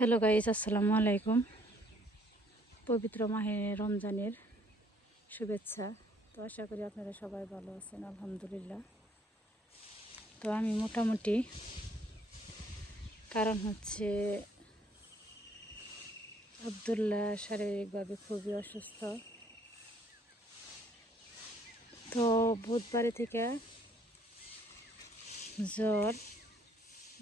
Hello guys, আসসালামু আলাইকুম। পবিত্র মাহে রমজানের শুভেচ্ছা। তো আশা করি আপনারা সবাই ভালো আছেন, আলহামদুলিল্লাহ। তো আমি মোটামুটি, কারণ হচ্ছে আবদুল্লাহ শারীরিকভাবে খুবই অসুস্থ। তো বুধবার থেকে জ্বর,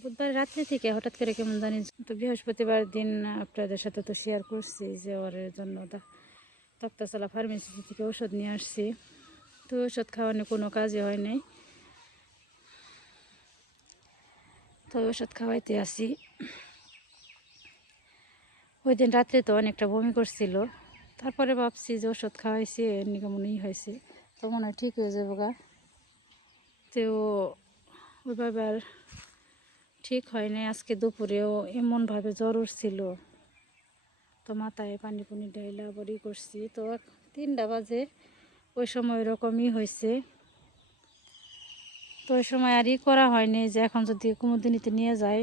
বুধবার রাত্রি থেকে হঠাৎ করে কেমন জানি। তো বৃহস্পতিবার দিন আপনাদের সাথে তো শেয়ার করছি যে ওর জন্য তক্তাচলা ফার্মেসি থেকে ওষুধ নিয়ে আসছি। তো ওষুধ খাওয়ানো কোনো কাজই হয় নাই। তো ওষুধ খাওয়াইতে আসি। ওই দিন রাত্রে তো অনেকটা বমি করছিল, তারপরে ভাবছি যে ওষুধ খাওয়াইছি এমনি কেমনই হয়েছে, তো মনে হয় ঠিক হয়ে যাবো গা। তো ওইভাবে আর ঠিক হয় নাই। আজকে দুপুরেও এমনভাবে জ্বর উঠছিল, তো মাথায় পানি পুনি ঢাইলা বড়ি করছি। তো 3টা বাজে ওই সময় ওরকমই হয়েছে। তো ওই সময় আর করা হয়নি যে এখন যদি কুমুদিনীতে নিয়ে যায়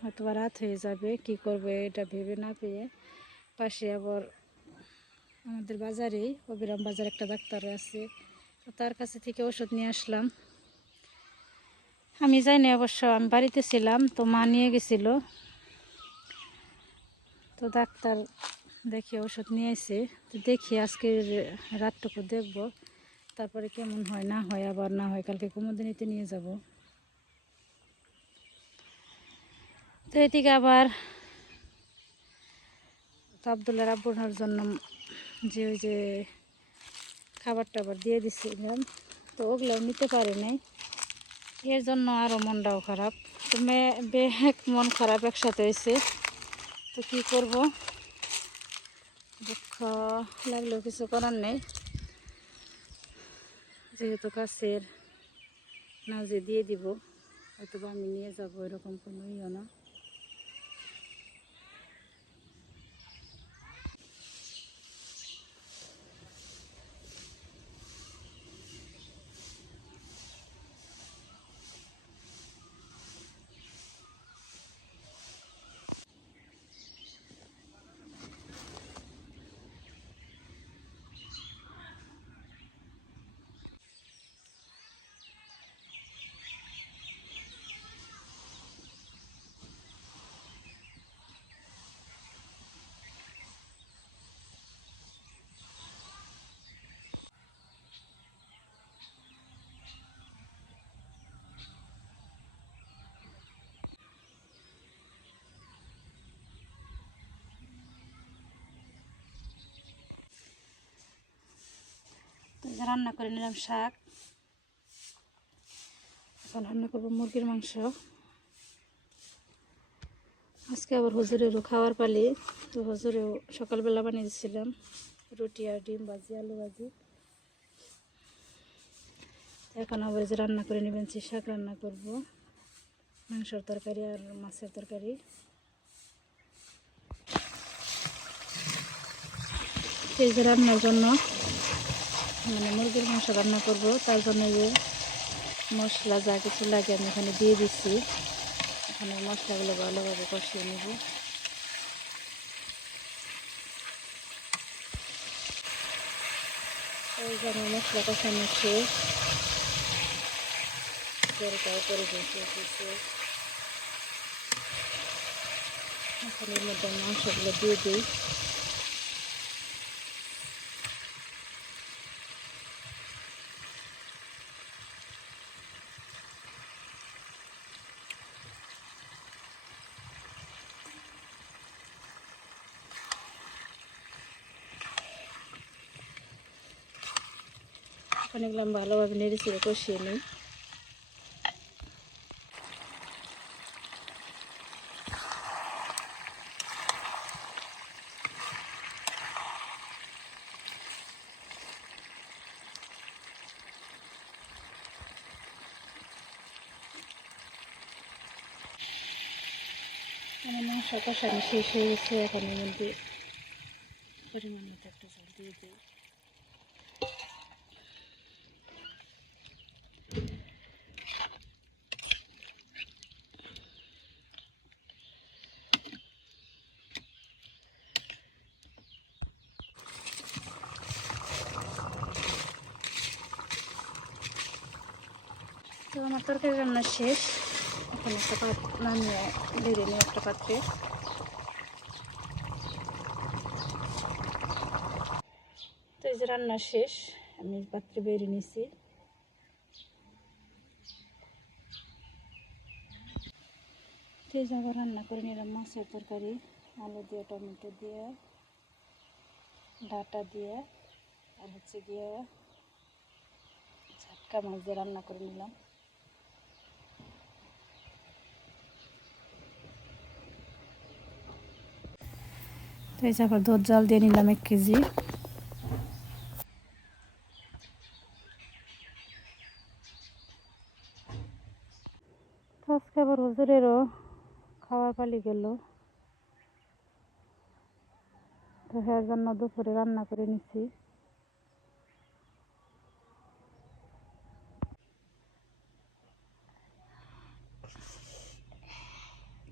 হয়তো বা রাত হয়ে যাবে, কি করবে এটা ভেবে না পেয়ে পাশে আবার আমাদের বাজারেই অবিরাম বাজার একটা ডাক্তার আছে, তো তার কাছে থেকে ওষুধ নিয়ে আসলাম। আমি যাইনি অবশ্য, আমি বাড়িতে ছিলাম, তো মা নিয়ে গেছিল। তো ডাক্তার দেখি ওষুধ নিয়ে এসে, তো দেখি আজকে রাতটুকু দেখব, তারপরে কেমন হয় না হয়, আবার না হয় কালকে কুমুদিনীতে নিয়ে যাব। তো এদিকে আবার আবদুল্লাহ রাব্বুনার জন্য যে ওই যে খাবার টাবার দিয়ে দিছিলাম, তো ওগুলো নিতে পারে নাই, এর জন্য আরও মনটাও খারাপ। তো মন খারাপ একসাথে হয়েছে। তো কী করব, দুঃখ লাগলেও কিছু করার নেই, যেহেতু কাছের না যে দিয়ে দিব, হয়তো আমি নিয়ে যাবো এরকম কোনো ইয়ে না। তো রান্না করে নিলাম শাক, এখন রান্না করবো মুরগির মাংস। আজকে আবার হুজুরেরও খাওয়ার পালি, তো হুজুরেও সকালবেলা বানিয়ে দিয়েছিলাম রুটি আর ডিম ভাজি, আলু ভাজি। এখন আবার যে রান্না করে নেবেন, শাক রান্না করব, মাংসের তরকারি আর মাছের তরকারি। এই যে রান্নার জন্য, মানে মুরগির মাংস রান্না করব, তার জন্য যে মশলা যা কিছু লাগে আমি এখানে দিয়ে দিচ্ছি। এখানে মশলাগুলো ভালোভাবে কষিয়ে নেব। এই যে আমার মশলা কষানো শেষ, তরকারি করে দিয়েছে। এখন এর মধ্যে মাংসগুলো দিয়ে দিই। এখন এগুলো আমি ভালোভাবে নেড়ে চেড়ে কষিয়ে নিই। আমার মাংস কষানো শেষ হয়ে গেছে, এখন এর মধ্যে পরিমাণ মতো একটা জল দিয়ে দিই। আমার তরকারি রান্না শেষ। এখন একটা নামিয়ে বেড়ে নিই একটা পাত্রে। তো এই যে রান্না শেষ, আমি পাত্রে বেড়ে নিছি। তো এই যে আবার রান্না করে নিলাম মাছের তরকারি, আলু দিয়ে, টমেটো দিয়ে, ডাঁটা দিয়ে, আর হচ্ছে গিয়ে ঝাটকা মাছ দিয়ে রান্না করে নিলাম। তো এই যে আবার দুধ জাল দিয়ে নিলাম 1 কেজি। আজকে আবার হুজুরেরও খাওয়ার পালি গেল, তো এর জন্য দুপুরে রান্না করে নিছি।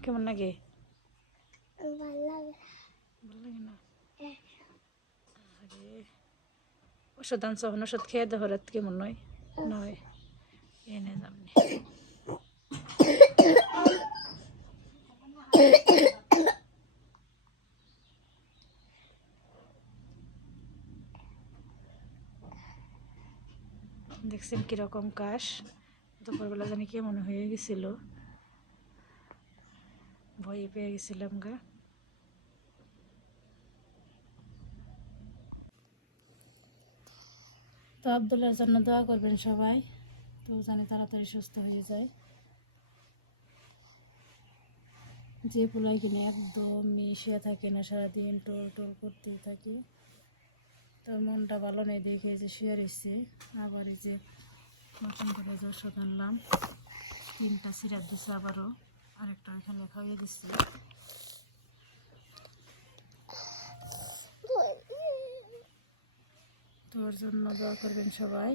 কেমন লাগে? ভালো লাগে না? ওষুধ আনছো, ওষুধ খেয়ে দেখো রাত কেমন নয় নয় এনে যাবনি। দেখছেন কিরকম কাশ, দুপুরবেলা জানি কেমন হয়ে গেছিল, ভয়ে পেয়ে গেছিলাম গা। তো আব্দুল্লাহর জন্য দোয়া করবেন সবাই, তো জানি তাড়াতাড়ি সুস্থ হয়ে যায়। যে পোলাই কিনে একদম মিশিয়ে থাকে না, সারাদিন টোল টোল করতেই থাকে। তো মনটা ভালো নেই দেখে যে শুয়ে রয়েছে। আবার এই যে নতুন করে ওষুধ আনলাম, 3টা সিরাপ দিচ্ছে, আবারও আরেকটা এখানে খাইয়ে দিচ্ছে। তোর জন্য দোয়া করবেন সবাই,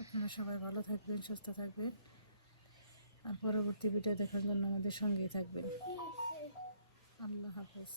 আপনারা সবাই ভালো থাকবেন, সুস্থ থাকবেন, আর পরবর্তী ভিডিও দেখার জন্য আমাদের সঙ্গেই থাকবেন। আল্লাহ হাফেজ।